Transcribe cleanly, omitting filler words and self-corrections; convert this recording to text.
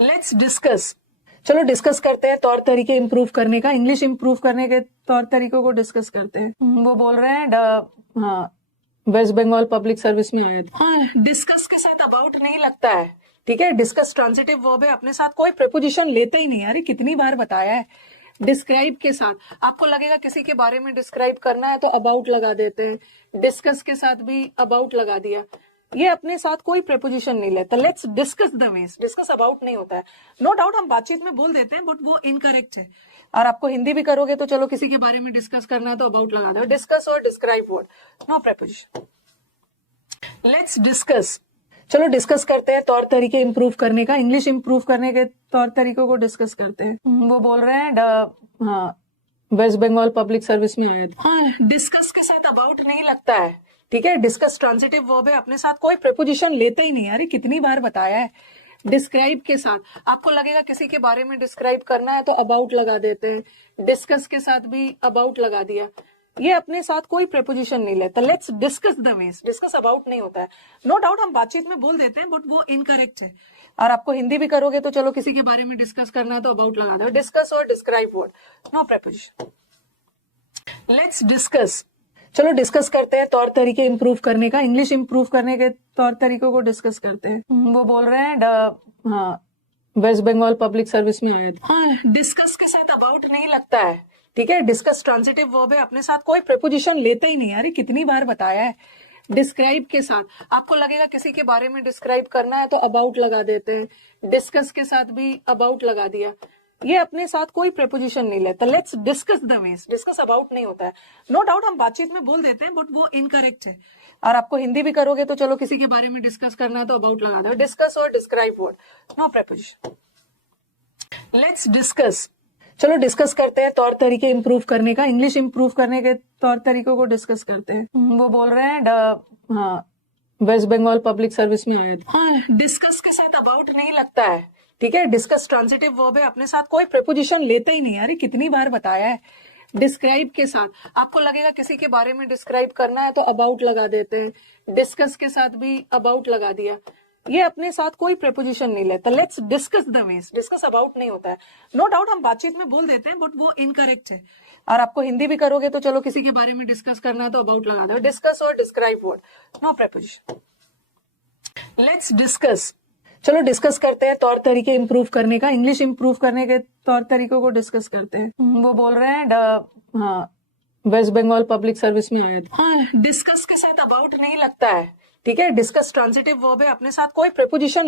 Let's discuss. चलो discuss करते हैं तौर तरीके इंप्रूव करने का, इंग्लिश इंप्रूव करने के तौर तरीकों को डिस्कस करते हैं। वो बोल रहे हैं हाँ, वेस्ट बंगाल पब्लिक सर्विस में आया था। हाँ, डिस्कस के साथ अबाउट नहीं लगता है, ठीक है। डिस्कस ट्रांजिटिव वर्ब है, अपने साथ कोई प्रीपोजिशन लेते ही नहीं। अरे कितनी बार बताया है। डिस्क्राइब के साथ आपको लगेगा किसी के बारे में डिस्क्राइब करना है तो अबाउट लगा देते हैं। डिस्कस के साथ भी अबाउट लगा दिया। ये अपने साथ कोई प्रीपोजिशन नहीं लेता। Let's discuss the ways, discuss about नहीं होता है। नो डाउट हम बातचीत में बोल देते हैं, बट वो इनकरेक्ट है। और आपको हिंदी भी करोगे तो चलो किसी के बारे में डिस्कस करना है तो अबाउट लगा दो। डिस्कस और describe word, no preposition. Let's discuss. चलो डिस्कस करते हैं तौर तरीके इंप्रूव करने का, इंग्लिश इंप्रूव करने के तौर तरीकों को डिस्कस करते हैं। वो बोल रहे हैं हाँ, वेस्ट बंगाल पब्लिक सर्विस में आया था। हाँ, डिस्कस के साथ अबाउट नहीं लगता है, ठीक है। डिस्कस ट्रांजिटिव वर्ब है, अपने साथ कोई प्रीपोजिशन लेते ही नहीं। अरे कितनी बार बताया है। डिस्क्राइब के साथ आपको लगेगा किसी के बारे में डिस्क्राइब करना है तो अबाउट लगा देते हैं। डिस्कस के साथ भी अबाउट लगा दिया। ये अपने साथ कोई प्रीपोजिशन नहीं लेता। Let's discuss the ways, discuss about नहीं होता है। नो डाउट हम बातचीत में बोल देते हैं, बट वो इनकरेक्ट है। और आपको हिंदी भी करोगे तो चलो किसी के बारे में डिस्कस करना है तो अबाउट लगा दो। डिस्कस और describe word, no preposition. Let's discuss. चलो डिस्कस करते हैं तौर तरीके इंप्रूव करने का, इंग्लिश इंप्रूव करने के तौर तरीकों को डिस्कस करते हैं। वो बोल रहे हैं हाँ, वेस्ट बंगाल पब्लिक सर्विस में आया था। हाँ, डिस्कस के साथ अबाउट नहीं लगता है, ठीक है। डिस्कस ट्रांजिटिव वर्ब है, अपने साथ कोई प्रीपोजिशन लेते ही नहीं। अरे कितनी बार बताया है। डिस्क्राइब के साथ आपको लगेगा किसी के बारे में डिस्क्राइब करना है तो अबाउट लगा देते हैं। डिस्कस के साथ भी अबाउट लगा दिया। ये अपने साथ कोई प्रीपोजिशन नहीं लेता। Let's discuss the ways, discuss about नहीं होता है। नो डाउट हम बातचीत में बोल देते हैं, बट वो इनकरेक्ट है। और आपको हिंदी भी करोगे तो चलो किसी के बारे में डिस्कस करना है तो अबाउट लगा दो। डिस्कस और describe word, no preposition. Let's discuss. चलो डिस्कस करते हैं तौर तरीके इंप्रूव करने का, इंग्लिश इंप्रूव करने के तौर तरीकों को डिस्कस करते हैं। वो बोल रहे हैं हाँ, वेस्ट बंगाल पब्लिक सर्विस में आया था। हाँ, डिस्कस के साथ अबाउट नहीं लगता है, ठीक है। डिस्कस ट्रांजिटिव वर्ब है, अपने साथ कोई प्रीपोजिशन लेते ही नहीं। अरे कितनी बार बताया है। डिस्क्राइब के साथ आपको लगेगा किसी के बारे में डिस्क्राइब करना है तो अबाउट लगा देते हैं। डिस्कस के साथ भी अबाउट लगा दिया। ये अपने साथ कोई प्रीपोजिशन नहीं लेता। Let's discuss the ways, discuss about नहीं होता है। नो डाउट हम बातचीत में बोल देते हैं, बट वो इनकरेक्ट है। और आपको हिंदी भी करोगे तो चलो किसी के बारे में डिस्कस करना है तो अबाउट लगा दो। डिस्कस और describe word, no preposition. Let's discuss. चलो डिस्कस करते हैं तौर तरीके इंप्रूव करने का, इंग्लिश इंप्रूव करने के तौर तरीकों को डिस्कस करते हैं। वो बोल रहे हैं हाँ, वेस्ट बंगाल पब्लिक सर्विस में आया था। हाँ, डिस्कस के साथ अबाउट नहीं लगता है, ठीक है। डिस्कस ट्रांजिटिव वर्ब है, अपने साथ कोई प्रीपोजिशन